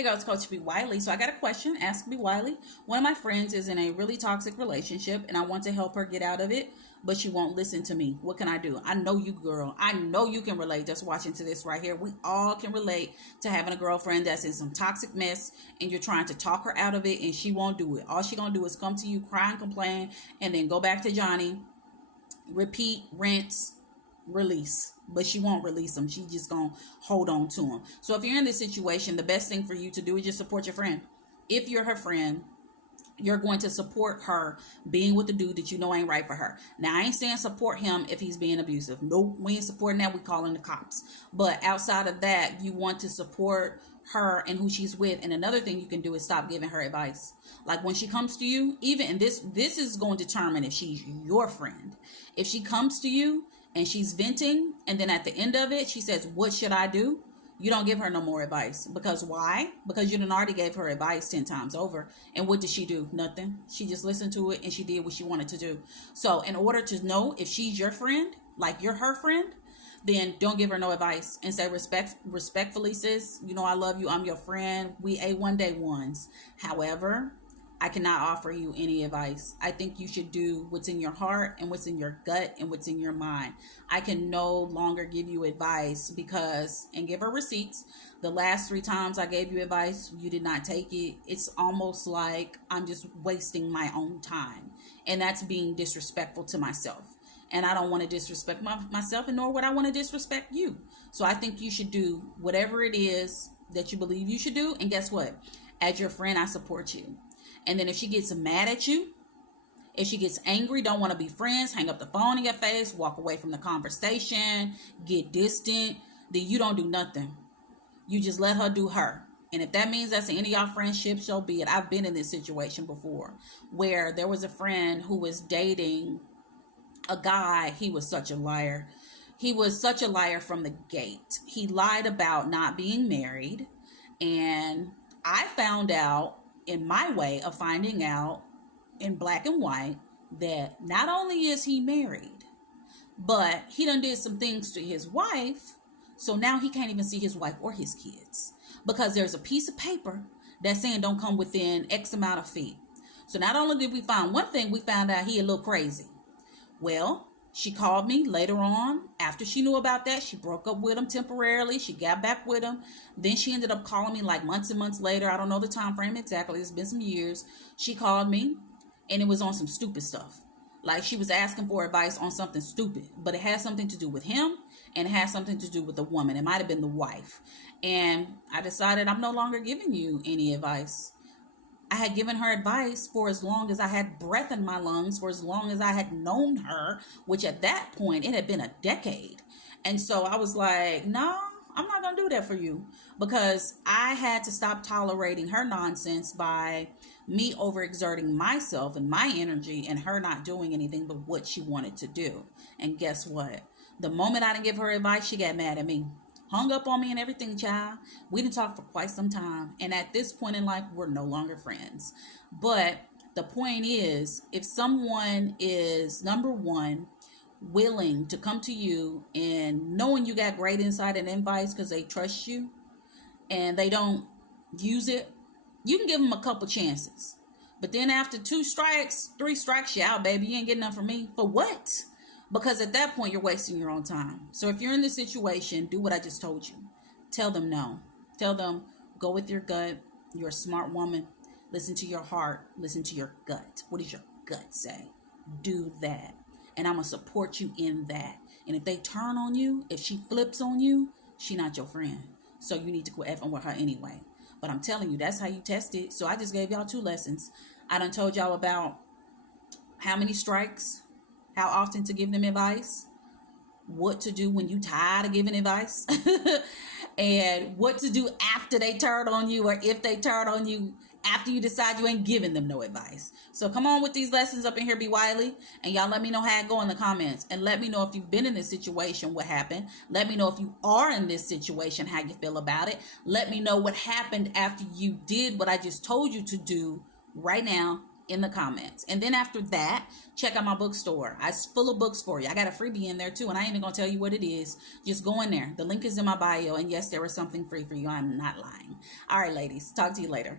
Hey guys, Coach B. Wiley. So I got a question. Ask B. Wiley. One of my friends is in a really toxic relationship and I want to help her get out of it, but she won't listen to me. What can I do? I know you, girl. I know you can relate. Just watching to this right here. We all can relate to having a girlfriend that's in some toxic mess and you're trying to talk her out of it and she won't do it. All she gonna do is come to you, cry and complain, and then go back to Johnny, repeat, rinse, release. But she won't release them. She just gonna hold on to them. So if you're in this situation, the best thing for you to do is just support your friend. If you're her friend, you're going to support her being with the dude that you know ain't right for her. Now, I ain't saying support him if he's being abusive. Nope, we ain't supporting that. We calling the cops. But outside of that, you want to support her and who she's with. And another thing you can do is stop giving her advice. Like when she comes to you, even, and this is going to determine if she's your friend. If she comes to you and she's venting, and then at the end of it, she says, "What should I do?" You don't give her no more advice. Because why? Because you done already gave her advice 10 times over. And what did she do? Nothing. She just listened to it and she did what she wanted to do. So in order to know if she's your friend, like you're her friend, then don't give her no advice and say respectfully, sis, you know, I love you. I'm your friend. We A1 day ones. However, I cannot offer you any advice. I think you should do what's in your heart and what's in your gut and what's in your mind. I can no longer give you advice because, and give her receipts. The last 3 times I gave you advice, you did not take it. It's almost like I'm just wasting my own time. And that's being disrespectful to myself. And I don't want to disrespect myself, and nor would I want to disrespect you. So I think you should do whatever it is that you believe you should do. And guess what? As your friend, I support you. And then if she gets mad at you, if she gets angry, don't want to be friends, hang up the phone in your face, walk away from the conversation, get distant, then you don't do nothing. You just let her do her. And if that means that's the end of y'all friendship, so be it. I've been in this situation before where there was a friend who was dating a guy. He was such a liar. He was such a liar from the gate. He lied about not being married. And I found out, in my way of finding out in black and white, that not only is he married, but he done did some things to his wife. So now he can't even see his wife or his kids because there's a piece of paper that's saying don't come within X amount of feet. So not only did we find one thing, we found out he a little crazy. Well, she called me later on after she knew about that. She broke up with him temporarily. She got back with him. Then she ended up calling me like months and months later. I don't know the time frame exactly. It's been some years. She called me and it was on some stupid stuff. Like she was asking for advice on something stupid, but it had something to do with him and it had something to do with the woman. It might have been the wife. And I decided I'm no longer giving you any advice. I had given her advice for as long as I had breath in my lungs, for as long as I had known her, which at that point, it had been a decade. And so I was like, no, I'm not going to do that for you, because I had to stop tolerating her nonsense by me overexerting myself and my energy and her not doing anything but what she wanted to do. And guess what? The moment I didn't give her advice, she got mad at me. Hung up on me and everything, child. We didn't talk for quite some time. And at this point in life, we're no longer friends. But the point is, if someone is, number one, willing to come to you and knowing you got great insight and advice because they trust you and they don't use it, you can give them a couple chances. But then after 2 strikes, 3 strikes, you out, baby. You ain't getting nothing from me. For what? Because at that point, you're wasting your own time. So if you're in this situation, do what I just told you. Tell them no. Tell them, go with your gut. You're a smart woman. Listen to your heart. Listen to your gut. What does your gut say? Do that. And I'm going to support you in that. And if they turn on you, if she flips on you, she not your friend. So you need to quit effing with her anyway. But I'm telling you, that's how you test it. So I just gave y'all 2 lessons. I done told y'all about how many strikes, how often to give them advice, what to do when you tired of giving advice, and what to do after they turn on you, or if they turn on you after you decide you ain't giving them no advice. So come on with these lessons up in here, Be Wiley, and y'all let me know how it go in the comments, and let me know if you've been in this situation, what happened. Let me know if you are in this situation, how you feel about it. Let me know what happened after you did what I just told you to do right now in the comments. And then after that, check out my bookstore. It's full of books for you. I got a freebie in there too, and I ain't even gonna tell you what it is. Just go in there. The link is in my bio, and yes, there is something free for you. I'm not lying. All right, ladies, talk to you later.